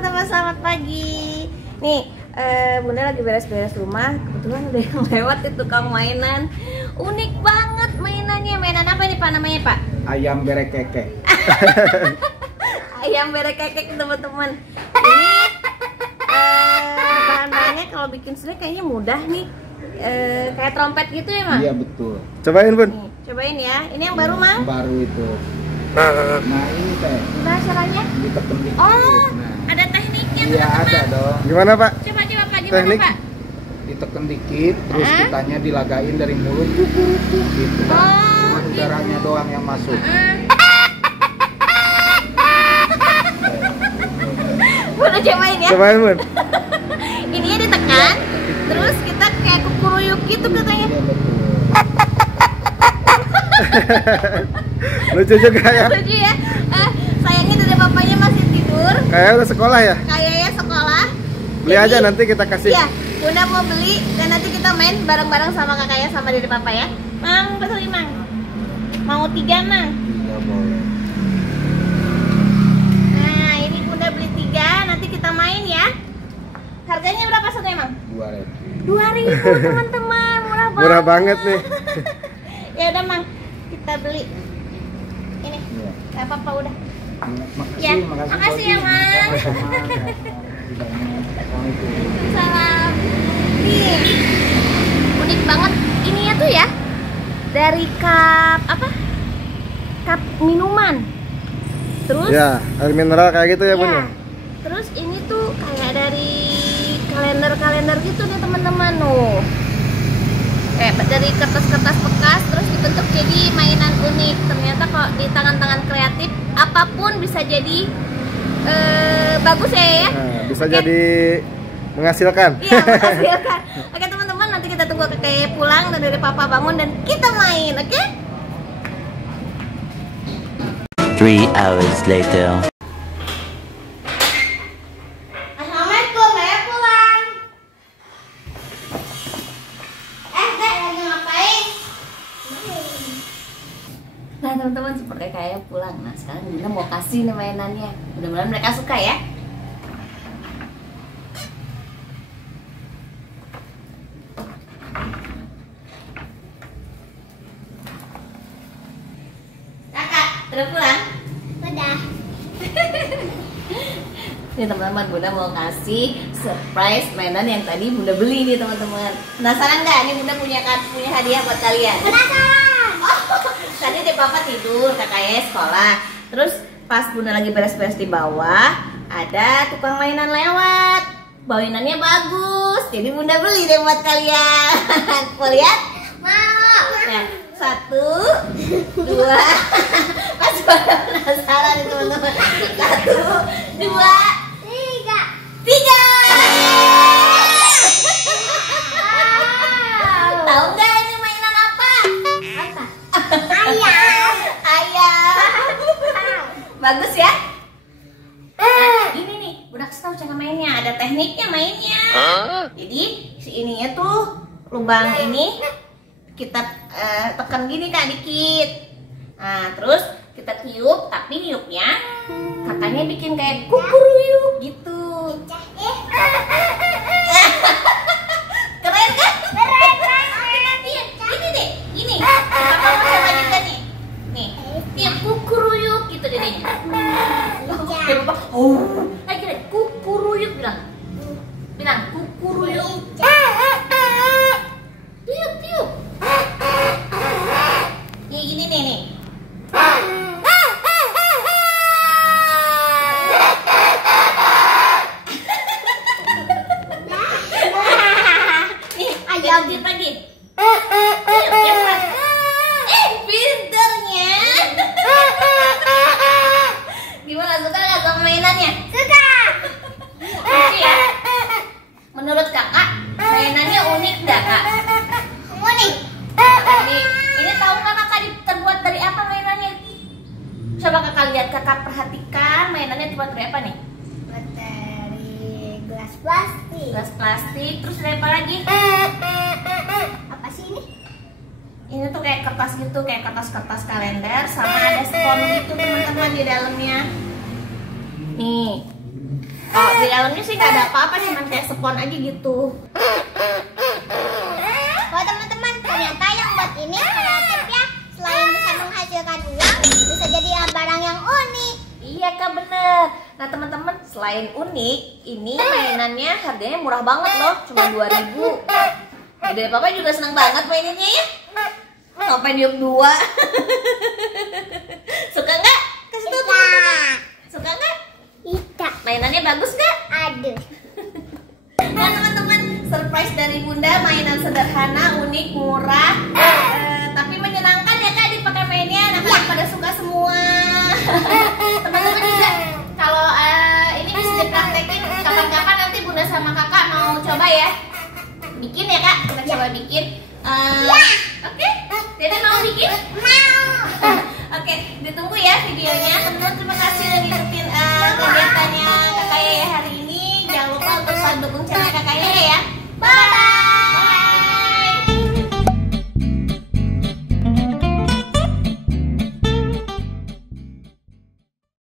teman-teman, selamat pagi. Nih, Bunda lagi beres-beres rumah. Kebetulan ada yang lewat di tukang mainan. Unik banget mainannya. Mainan apa nih Pak namanya Pak? Ayam berekeke. Ayam berekeke teman-teman. Ini bahan-bahannya kalau bikin sendiri kayaknya mudah nih. Kayak trompet gitu ya Mak? Iya betul. Cobain Bun. Nih, cobain ya. Ini yang baru Mang? Baru itu. Nah ini teh. Gimana caranya? Ditekan dikit. Oh, Nah. ada tekniknya Iya teman-teman. ada dong. Gimana Pak? Coba Pak, gimana Teknik? Pak? Ditekan dikit, terus kitanya dilagain dari mulut gitu. Oh, Cuma udaranya doang yang masuk. Udah cobain ya. Cobain Bun. Ininya ditekan, terus kita kayak kukuruyuk gitu katanya. Iya betul. Lucu juga ya. Lucu ya. Sayangnya dari papanya masih tidur. Kayak udah sekolah ya. Kayaknya sekolah. Beli aja nanti kita kasih. Iya, Bunda mau beli dan nanti kita main bareng-bareng sama kakaknya sama dari papa ya. Mang, betul Mang. Mau 3 Mang. Iya boleh. Nah, ini Bunda beli 3, nanti kita main ya. Harganya berapa satunya Mang? 2.000. 2.000 teman-teman, murah banget. Murah banget nih. Ya udah Mang, kita beli. Ini, Iya. gak apa-apa udah. Makasih, Ya, makasih. makasih ya, Mang. Salam. Nih, unik banget ininya tuh ya. Dari cup apa? Cup minuman. Terus Ya, air mineral kayak gitu ya Bun ya. Terus ini tuh kayak dari kalender gitu nih teman-teman tuh. Kayak dari kertas-kertas bekas terus dibentuk jadi mainan unik. Ternyata kalau di tangan-tangan kreatif apapun bisa jadi bagus ya. Nah, bisa Oke. jadi menghasilkan. Iya, menghasilkan. Oke teman-teman, nanti kita tunggu kakek pulang dan dari papa bangun dan kita main, oke? 3 hours later. Assalamualaikum, ayah pulang. Dek, lagi ngapain? Nah teman-teman, seperti kayak pulang. Nah sekarang Bunda mau kasih nih mainannya. Mudah-mudahan mereka suka ya. Kakak, udah pulang? Udah. Nih teman-teman, Bunda mau kasih surprise mainan yang tadi Bunda beli nih teman-teman. Penasaran nggak? Ini Bunda punya hadiah buat kalian. Penasaran. Oh, tadi deh papa tidur, kakaknya sekolah. Terus pas Bunda lagi beres-beres di bawah, ada tukang mainan lewat. Mainannya bagus, jadi Bunda beli deh buat kalian. Mau lihat? Mau. Nah, 1, 2. Pas pada penasaran nih teman-teman. 1, 2, 3. Tahu nggak ini mainan apa? Ayam. Bagus ya? Nah, ini nih, Bunda kasih tahu cara mainnya. Ada tekniknya mainnya. Jadi si ininya tuh lubang ini kita tekan gini Kak dikit. Nah, terus kita tiup, tapi niupnya katanya bikin kayak kukuruyuk gitu. Keren kan? Keren banget. Iya, ini deh, ini. Papa mau coba juga nih. Nih, tiup kukuruyuk gitu deh. Oke, Papa. Oh, lagi deh, kukuruyuk bilang. Bilang kukuruyuk. Tiup, tiup. Nih, gini nih. Ayam tiup lagi. Tiup, yang keras. Pinternya. Gimana, suka nggak sama mainannya? Suka. Lucu ya? Menurut kakak, mainannya unik nggak kak? Unik. Ini tahu nggak kakak terbuat dari apa mainannya? Coba kakak lihat, kakak perhatikan mainannya terbuat dari apa nih? Dari gelas plastik. Gelas plastik, terus dari apa lagi? Apa sih ini? Ini tuh kayak kertas gitu, kayak kertas-kertas kalender sama ada spons gitu teman-teman di dalamnya. Nih. Oh, di dalamnya sih nggak ada apa-apa, cuman kayak spon aja gitu. Oh teman-teman, ternyata yang buat ini kreatif ya. Selain bisa menghasilkan uang, bisa jadi barang yang unik. Iya kak, bener. Nah teman-teman, selain unik, ini mainannya harganya murah banget loh, cuma 2.000. Dede papa juga seneng banget maininnya ya. Sampai diuk 2. Suka nggak? Kasih tau teman-teman. Suka nggak? Tidak. Mainannya bagus nggak? Aduh. Nah teman-teman, surprise dari bunda, mainan sederhana, unik, murah, tapi menyenangkan ya kak dipakai mainnya. Anak-anak pada suka semua. Teman-teman juga kalau ini bisa dipraktekin kapan-kapan, nanti bunda sama kakak mau coba ya. Bikin ya kak, kita coba bikin. Oke, Dede mau bikin? Mau. Oke, ditunggu ya videonya. Teman-teman terima kasih udah ngikutin kegiatannya kakak Yaya hari ini. Jangan lupa untuk selalu dukung channel kakak Yaya ya.